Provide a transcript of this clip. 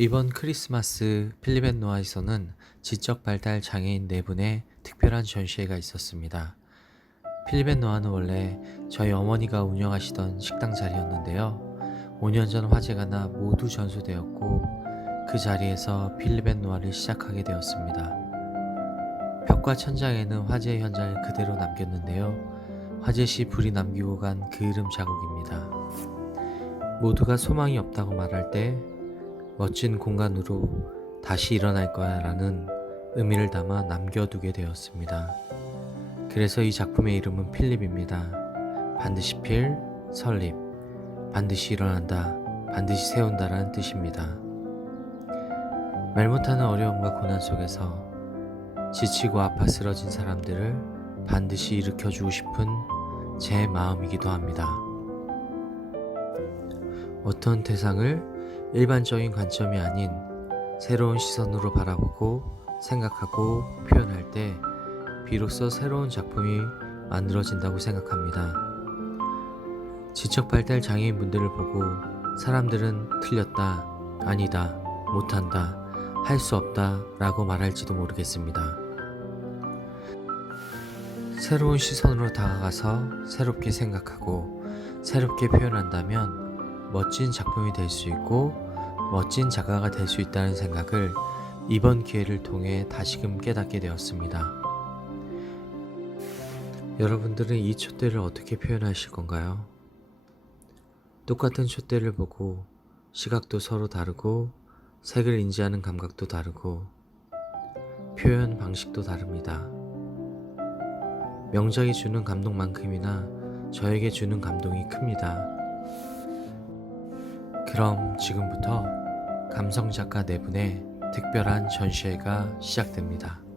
이번 크리스마스 필리벤 노아에서는 지적 발달 장애인 네 분의 특별한 전시회가 있었습니다. 필리벤 노아는 원래 저희 어머니가 운영하시던 식당 자리였는데요. 5년 전 화재가 나 모두 전소되었고 그 자리에서 필리벤 노아를 시작하게 되었습니다. 벽과 천장에는 화재 현장을 그대로 남겼는데요. 화재 시 불이 남기고 간 그 이름 자국입니다. 모두가 소망이 없다고 말할 때 멋진 공간으로 다시 일어날 거야 라는 의미를 담아 남겨두게 되었습니다. 그래서 이 작품의 이름은 필립입니다. 반드시 필, 설립, 반드시 일어난다, 반드시 세운다라는 뜻입니다. 말 못하는 어려움과 고난 속에서 지치고 아파 쓰러진 사람들을 반드시 일으켜주고 싶은 제 마음이기도 합니다. 어떤 대상을 일반적인 관점이 아닌 새로운 시선으로 바라보고 생각하고 표현할 때 비로소 새로운 작품이 만들어진다고 생각합니다. 지적 발달 장애인 분들을 보고 사람들은 틀렸다, 아니다, 못한다, 할 수 없다 라고 말할지도 모르겠습니다. 새로운 시선으로 다가가서 새롭게 생각하고 새롭게 표현한다면 멋진 작품이 될 수 있고 멋진 작가가 될 수 있다는 생각을 이번 기회를 통해 다시금 깨닫게 되었습니다. 여러분들은 이 촛대를 어떻게 표현하실 건가요? 똑같은 촛대를 보고 시각도 서로 다르고 색을 인지하는 감각도 다르고 표현 방식도 다릅니다. 명작이 주는 감동만큼이나 저에게 주는 감동이 큽니다. 그럼 지금부터 감성 작가 네 분의 특별한 전시회가 시작됩니다.